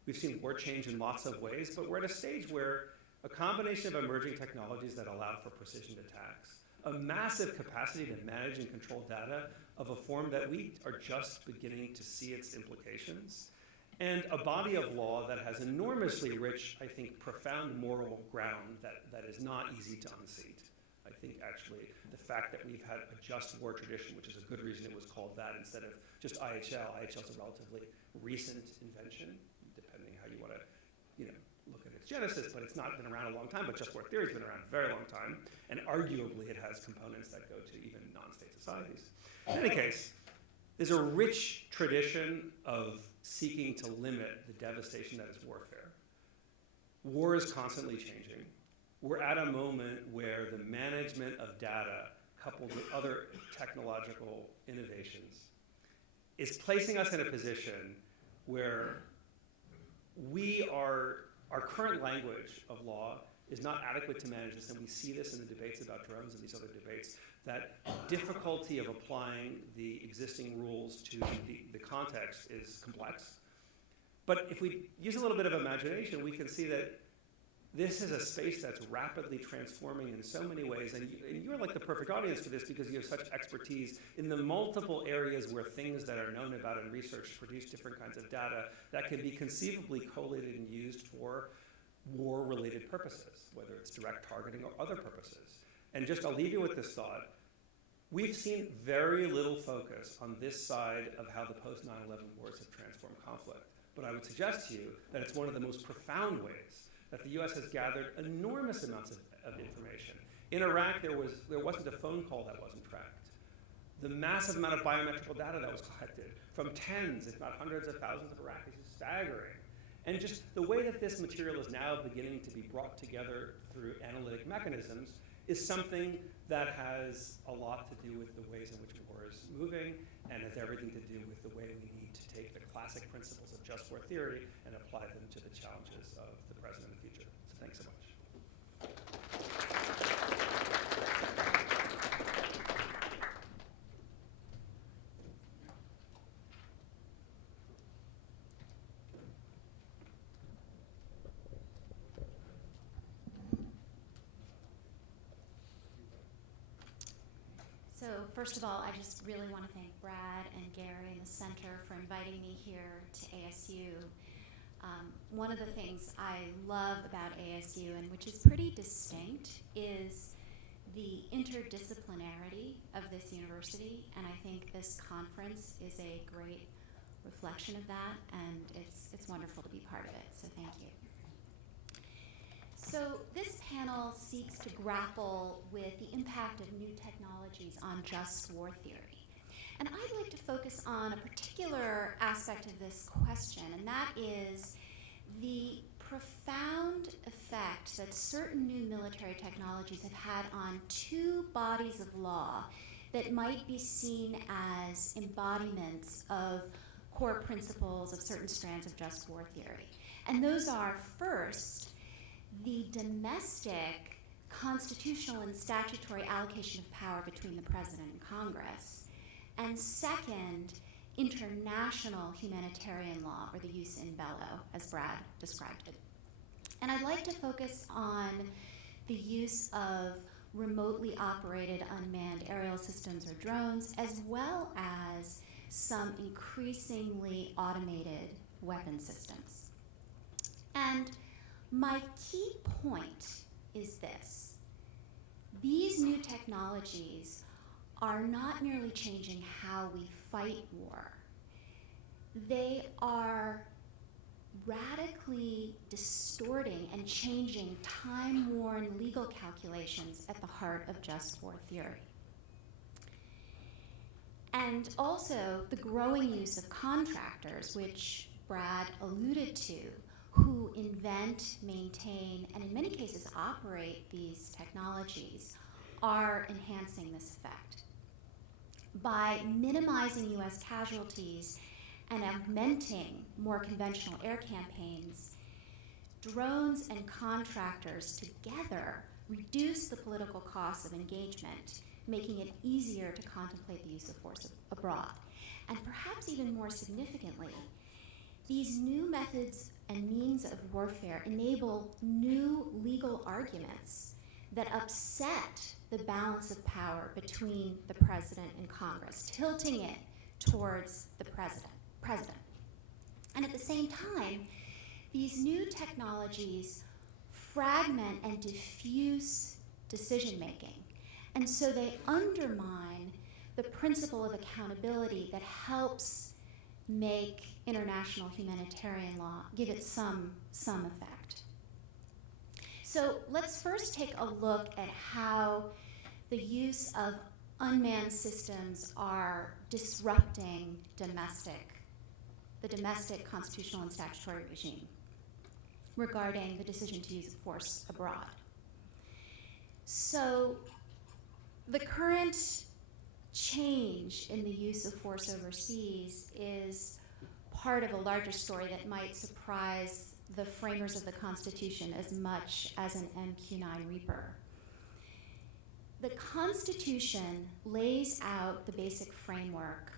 We've seen war change in lots of ways, but we're at a stage where a combination of emerging technologies that allow for precision attacks, a massive capacity to manage and control data of a form that we are just beginning to see its implications, and a body of law that has enormously rich, I think, profound moral ground that is not easy to unseat. I think actually the fact that we've had a just war tradition, which is a good reason it was called that instead of just IHL. IHL is a relatively recent invention, depending how you want to, look at its genesis, but it's not been around a long time, but just war theory has been around a very long time, and arguably it has components that go to even non-state societies. In any case, there's a rich tradition of seeking to limit the devastation that is warfare. War is constantly changing. We're at a moment where the management of data, coupled with other technological innovations, is placing us in a position where our current language of law is not adequate to manage this, and we see this in the debates about drones and these other debates, that difficulty of applying the existing rules to the context is complex. But if we use a little bit of imagination, we can see that this is a space that's rapidly transforming in so many ways, and you're like the perfect audience for this because you have such expertise in the multiple areas where things that are known about in research produce different kinds of data that can be conceivably collated and used for war-related purposes, whether it's direct targeting or other purposes. And just I'll leave you with this thought. We've seen very little focus on this side of how the post-9/11 wars have transformed conflict. But I would suggest to you that it's one of the most profound ways that the U.S. has gathered enormous amounts of information. In Iraq, there wasn't a phone call that wasn't tracked. The massive amount of biometrical data that was collected from tens, if not hundreds of thousands of Iraqis is staggering. And just the way that this material is now beginning to be brought together through analytic mechanisms is something that has a lot to do with the ways in which war is moving, and has everything to do with the way we need to take the classic principles of just war theory and apply them to the challenges of the present and the future. So thanks so much. So first of all, I just really want to thank Brad and Gary and the Center for inviting me here to ASU. One of the things I love about ASU, and which is pretty distinct, is the interdisciplinarity of this university, and I think this conference is a great reflection of that, and it's wonderful to be part of it, so thank you. So this panel seeks to grapple with the impact of new technologies on just war theory. And I'd like to focus on a particular aspect of this question, and that is the profound effect that certain new military technologies have had on two bodies of law that might be seen as embodiments of core principles of certain strands of just war theory. And those are, first, the domestic constitutional and statutory allocation of power between the president and Congress, and second, international humanitarian law, or the jus in bello, as Brad described it. And I'd like to focus on the use of remotely operated unmanned aerial systems or drones, as well as some increasingly automated weapon systems. And my key point is this: these new technologies are not merely changing how we fight war, they are radically distorting and changing time-worn legal calculations at the heart of just war theory. And also the growing use of contractors, which Brad alluded to, who invent, maintain, and in many cases operate these technologies, are enhancing this effect. By minimizing US casualties and augmenting more conventional air campaigns, drones and contractors together reduce the political costs of engagement, making it easier to contemplate the use of force abroad. And perhaps even more significantly, these new methods and means of warfare enable new legal arguments that upset the balance of power between the president and Congress, tilting it towards the president. And at the same time, these new technologies fragment and diffuse decision-making, and so they undermine the principle of accountability that helps make international humanitarian law, give it some effect. So let's first take a look at how the use of unmanned systems are disrupting the domestic constitutional and statutory regime regarding the decision to use force abroad. So the current change in the use of force overseas is part of a larger story that might surprise the framers of the Constitution as much as an MQ-9 Reaper. The Constitution lays out the basic framework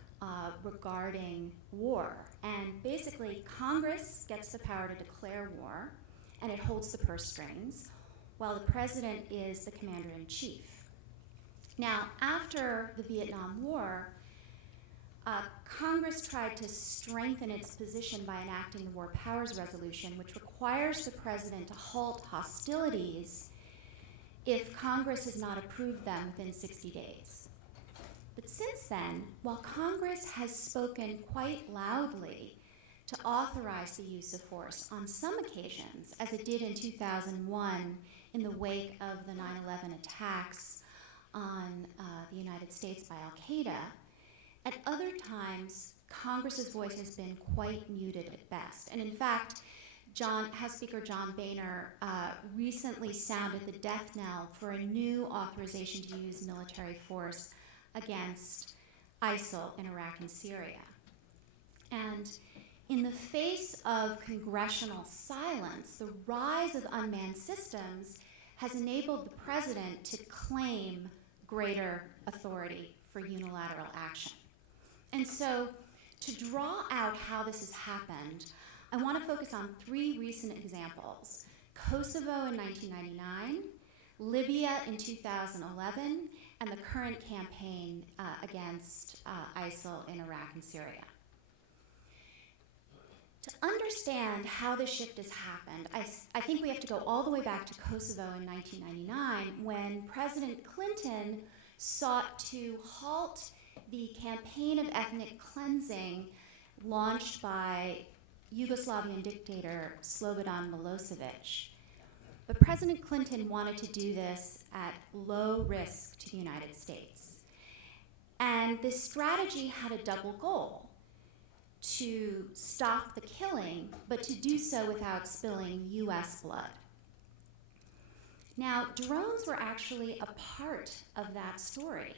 regarding war, and basically Congress gets the power to declare war, and it holds the purse strings, while the president is the commander-in-chief. Now, after the Vietnam War, Congress tried to strengthen its position by enacting the War Powers Resolution, which requires the president to halt hostilities if Congress has not approved them within 60 days. But since then, while Congress has spoken quite loudly to authorize the use of force on some occasions, as it did in 2001 in the wake of the 9/11 attacks on the United States by Al-Qaeda, at other times, Congress's voice has been quite muted at best. And in fact, House Speaker John Boehner recently sounded the death knell for a new authorization to use military force against ISIL in Iraq and Syria. And in the face of congressional silence, the rise of unmanned systems has enabled the president to claim greater authority for unilateral action. And so, to draw out how this has happened, I want to focus on three recent examples: Kosovo in 1999, Libya in 2011, and the current campaign against ISIL in Iraq and Syria. To understand how this shift has happened, I think we have to go all the way back to Kosovo in 1999, when President Clinton sought to halt the campaign of ethnic cleansing launched by Yugoslavian dictator Slobodan Milosevic. But President Clinton wanted to do this at low risk to the United States. And this strategy had a double goal: to stop the killing, but to do so without spilling US blood. Now, drones were actually a part of that story.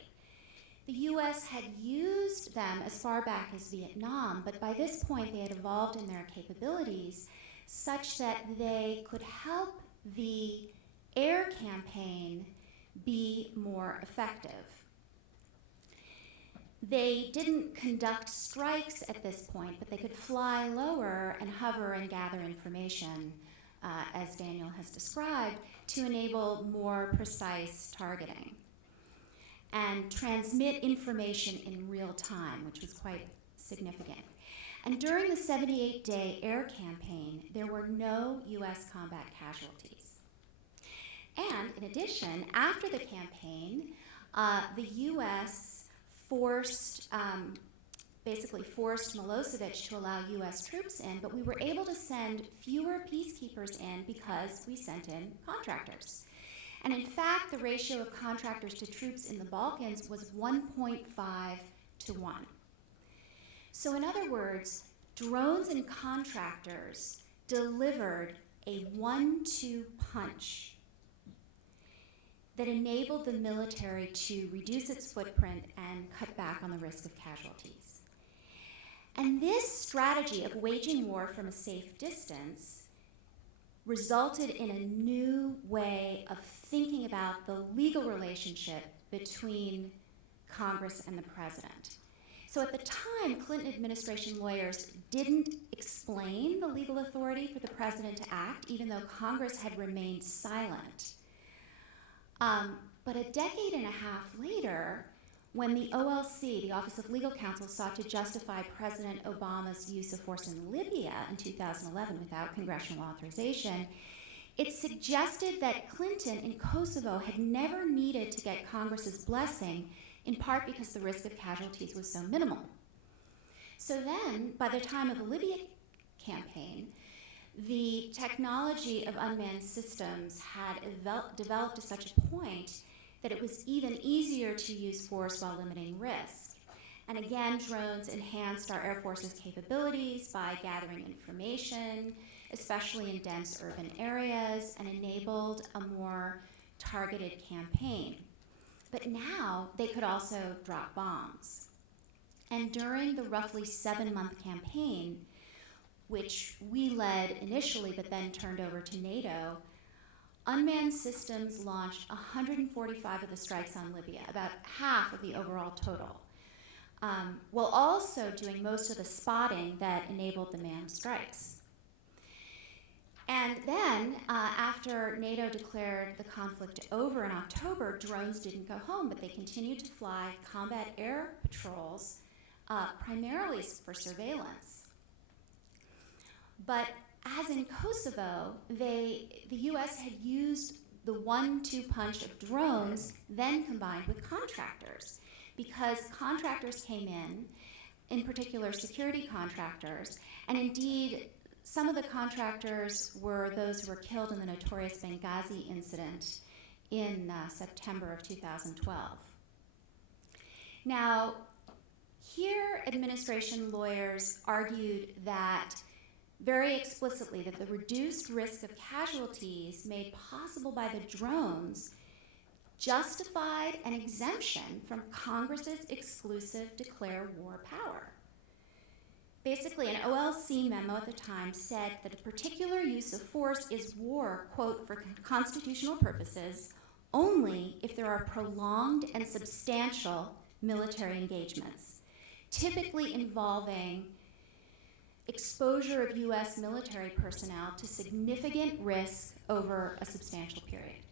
The US had used them as far back as Vietnam, but by this point they had evolved in their capabilities such that they could help the air campaign be more effective. They didn't conduct strikes at this point, but they could fly lower and hover and gather information, as Daniel has described, to enable more precise targeting and transmit information in real time, which was quite significant. And during the 78-day air campaign, there were no US combat casualties. And in addition, after the campaign, the US basically forced Milosevic to allow US troops in, but we were able to send fewer peacekeepers in because we sent in contractors. And in fact, the ratio of contractors to troops in the Balkans was 1.5 to 1. So in other words, drones and contractors delivered a 1-2 punch that enabled the military to reduce its footprint and cut back on the risk of casualties. And this strategy of waging war from a safe distance resulted in a new way of thinking about the legal relationship between Congress and the president. So at the time, Clinton administration lawyers didn't explain the legal authority for the president to act, even though Congress had remained silent. But a decade and a half later, when the OLC, the Office of Legal Counsel, sought to justify President Obama's use of force in Libya in 2011 without congressional authorization, it suggested that Clinton in Kosovo had never needed to get Congress's blessing, in part because the risk of casualties was so minimal. So then, by the time of the Libya campaign, the technology of unmanned systems had developed to such a point that it was even easier to use force while limiting risk. And again, drones enhanced our Air Force's capabilities by gathering information, especially in dense urban areas, and enabled a more targeted campaign. But now they could also drop bombs. And during the roughly 7-month campaign, which we led initially but then turned over to NATO, unmanned systems launched 145 of the strikes on Libya, about half of the overall total, while also doing most of the spotting that enabled the manned strikes. And then, after NATO declared the conflict over in October, drones didn't go home, but they continued to fly combat air patrols, primarily for surveillance. But as in Kosovo, the US had used the 1-2 punch of drones, then combined with contractors, because contractors came in particular security contractors, and indeed some of the contractors were those who were killed in the notorious Benghazi incident in September of 2012. Now, here administration lawyers argued that very explicitly that the reduced risk of casualties made possible by the drones justified an exemption from Congress's exclusive declare war power. Basically, an OLC memo at the time said that a particular use of force is war, quote, for constitutional purposes, only if there are prolonged and substantial military engagements, typically involving exposure of US military personnel to significant risk over a substantial period.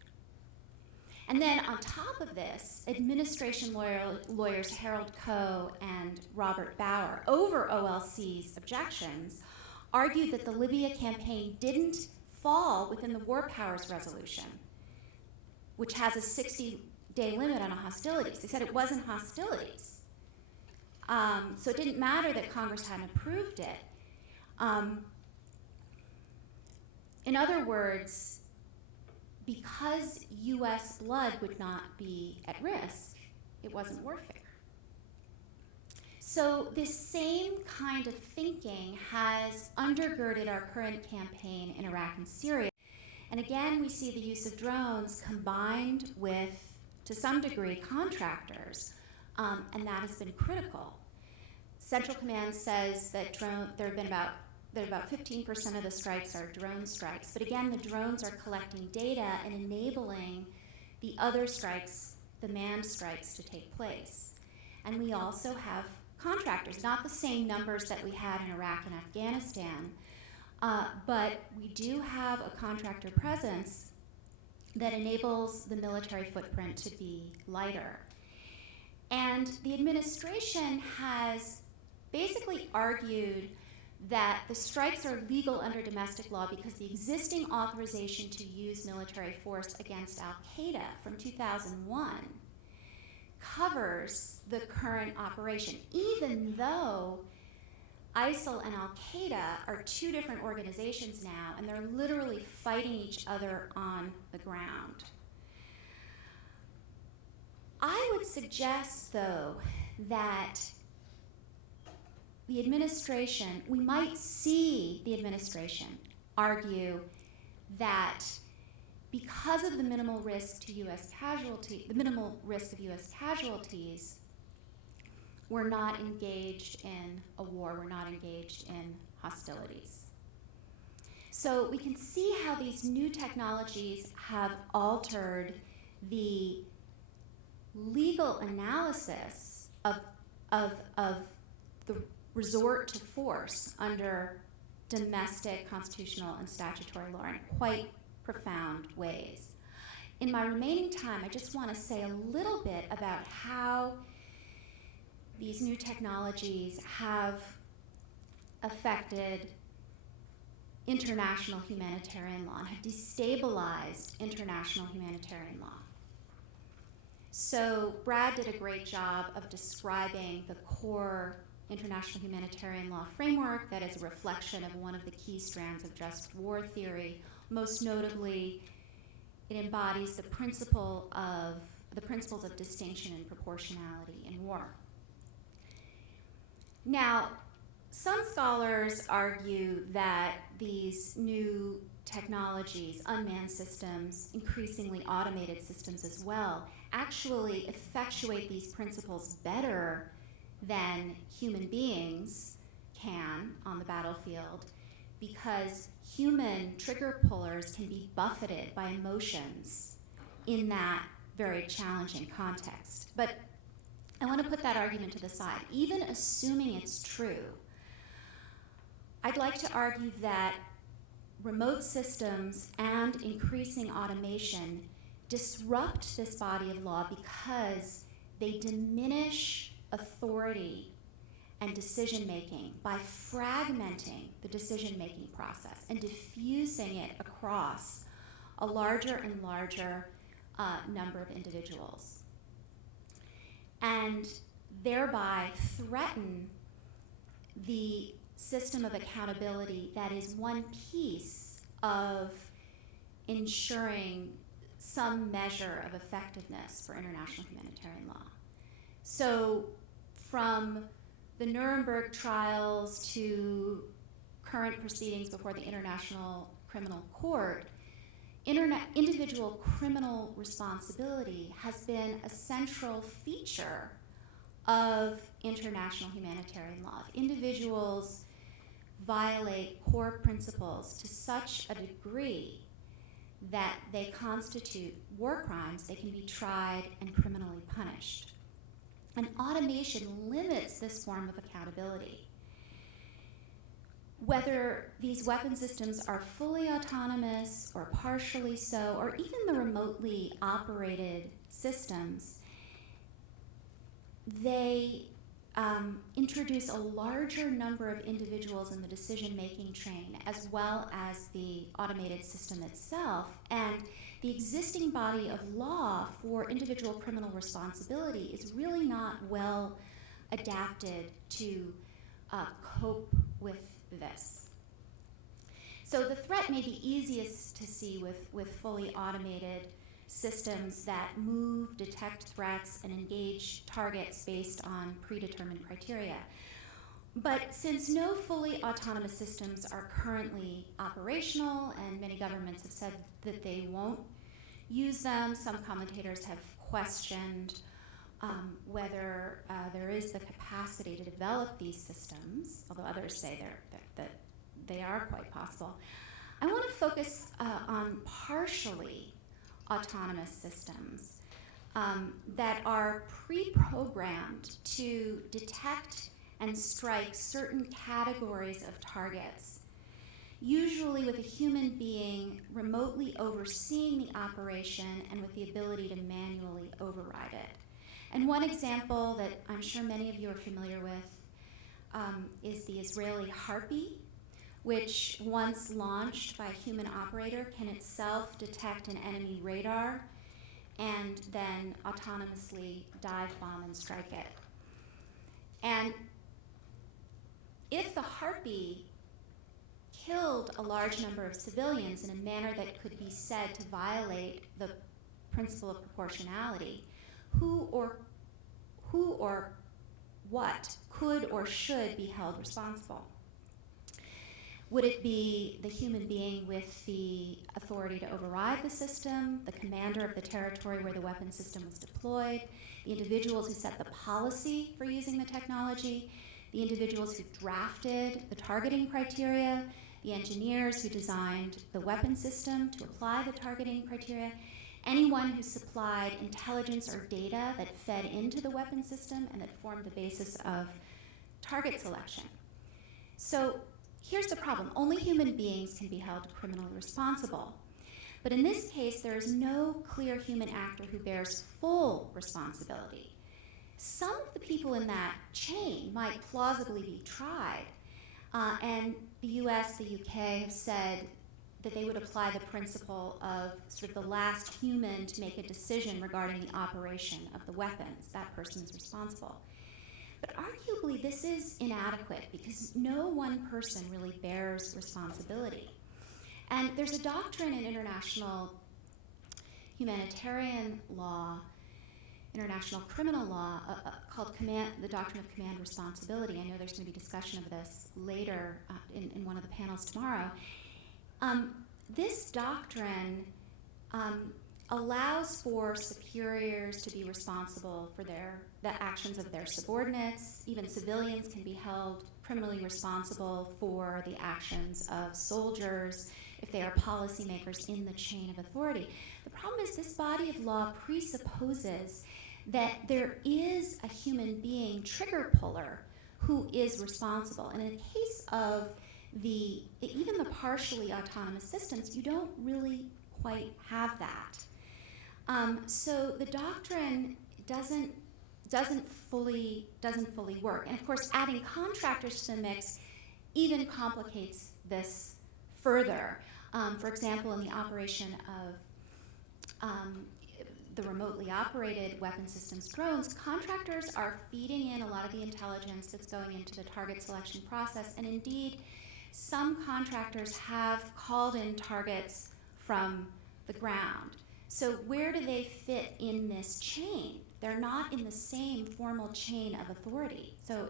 And then on top of this, administration lawyers Harold Coe and Robert Bauer, over OLC's objections, argued that the Libya campaign didn't fall within the War Powers Resolution, which has a 60-day limit on hostilities. They said it wasn't hostilities. So it didn't matter that Congress hadn't approved it. In other words, because US blood would not be at risk, it wasn't warfare. So this same kind of thinking has undergirded our current campaign in Iraq and Syria. And again, we see the use of drones combined with, to some degree, contractors, and that has been critical. Central Command says that there have been about 15% of the strikes are drone strikes, but again, the drones are collecting data and enabling the other strikes, the manned strikes, to take place. And we also have contractors, not the same numbers that we had in Iraq and Afghanistan, but we do have a contractor presence that enables the military footprint to be lighter. And the administration has basically argued that the strikes are legal under domestic law because the existing authorization to use military force against al-Qaeda from 2001 covers the current operation, even though ISIL and al-Qaeda are two different organizations now, and they're literally fighting each other on the ground. I would suggest, though, that the administration, we might see the administration argue that because of the minimal risk to U.S. casualty, the minimal risk of U.S. casualties, we're not engaged in a war, we're not engaged in hostilities. So we can see how these new technologies have altered the legal analysis of the resort to force under domestic, constitutional, and statutory law in quite profound ways. In my remaining time, I just want to say a little bit about how these new technologies have affected international humanitarian law and have destabilized international humanitarian law. So Brad did a great job of describing the core international humanitarian law framework that is a reflection of one of the key strands of just war theory. Most notably, it embodies the principles of distinction and proportionality in war. Now, some scholars argue that these new technologies, unmanned systems, increasingly automated systems as well, actually effectuate these principles better than human beings can on the battlefield, because human trigger pullers can be buffeted by emotions in that very challenging context. But I want to put that argument to the side. Even assuming it's true, I'd like to argue that remote systems and increasing automation disrupt this body of law because they diminish authority and decision-making by fragmenting the decision-making process and diffusing it across a larger and larger number of individuals, and thereby threaten the system of accountability that is one piece of ensuring some measure of effectiveness for international humanitarian law. So from the Nuremberg trials to current proceedings before the International Criminal Court, individual criminal responsibility has been a central feature of international humanitarian law. If individuals violate core principles to such a degree that they constitute war crimes, they can be tried and criminally punished. And automation limits this form of accountability. Whether these weapon systems are fully autonomous or partially so, or even the remotely operated systems, they introduce a larger number of individuals in the decision-making train, as well as the automated system itself. And the existing body of law for individual criminal responsibility is really not well adapted to cope with this. So the threat may be easiest to see with fully automated systems that move, detect threats, and engage targets based on predetermined criteria. But since no fully autonomous systems are currently operational, and many governments have said that they won't use them, some commentators have questioned whether there is the capacity to develop these systems, although others say that they are quite possible. I want to focus on partially autonomous systems that are pre-programmed to detect and strike certain categories of targets, usually with a human being remotely overseeing the operation and with the ability to manually override it. And one example that I'm sure many of you are familiar with is the Israeli Harpy, which once launched by a human operator can itself detect an enemy radar and then autonomously dive bomb and strike it. And if the Harpy killed a large number of civilians in a manner that could be said to violate the principle of proportionality, who or what could or should be held responsible? Would it be the human being with the authority to override the system, the commander of the territory where the weapon system was deployed, the individuals who set the policy for using the technology, the individuals who drafted the targeting criteria, the engineers who designed the weapon system to apply the targeting criteria, anyone who supplied intelligence or data that fed into the weapon system and that formed the basis of target selection? So here's the problem. Only human beings can be held criminally responsible. But in this case, there is no clear human actor who bears full responsibility. Some of the people in that chain might plausibly be tried, and the US, the UK have said that they would apply the principle of sort of the last human to make a decision regarding the operation of the weapons. That person is responsible. But arguably, this is inadequate because no one person really bears responsibility. And there's a doctrine in international humanitarian law, international criminal law, called the doctrine of command responsibility. I know there's going to be discussion of this later in one of the panels tomorrow. This doctrine allows for superiors to be responsible for the actions of their subordinates. Even civilians can be held criminally responsible for the actions of soldiers if they are policymakers in the chain of authority. The problem is this body of law presupposes that there is a human being trigger puller who is responsible. And in the case of even the partially autonomous systems, you don't really quite have that. So the doctrine doesn't fully work. And of course, adding contractors to the mix even complicates this further. For example, in the operation of the remotely operated weapon systems drones, contractors are feeding in a lot of the intelligence that's going into the target selection process, and indeed, some contractors have called in targets from the ground. So where do they fit in this chain? They're not in the same formal chain of authority. So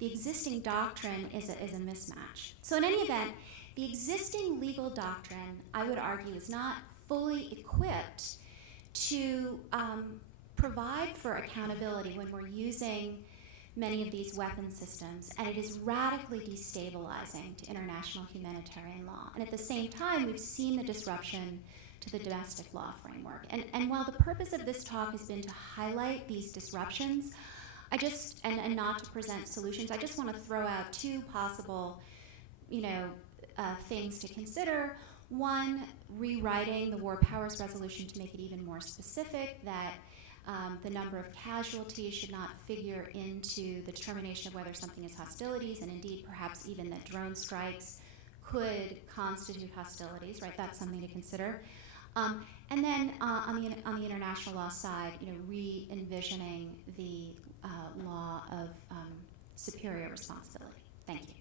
the existing doctrine is a mismatch. So in any event, the existing legal doctrine, I would argue, is not fully equipped to provide for accountability when we're using many of these weapon systems, and it is radically destabilizing to international humanitarian law. And at the same time, we've seen the disruption to the domestic law framework. And while the purpose of this talk has been to highlight these disruptions, and not to present solutions, I just want to throw out two possible, things to consider. One, rewriting the War Powers Resolution to make it even more specific that the number of casualties should not figure into the determination of whether something is hostilities, and indeed perhaps even that drone strikes could constitute hostilities, right? That's something to consider. And then on the international law side, re-envisioning the law of superior responsibility. Thank you.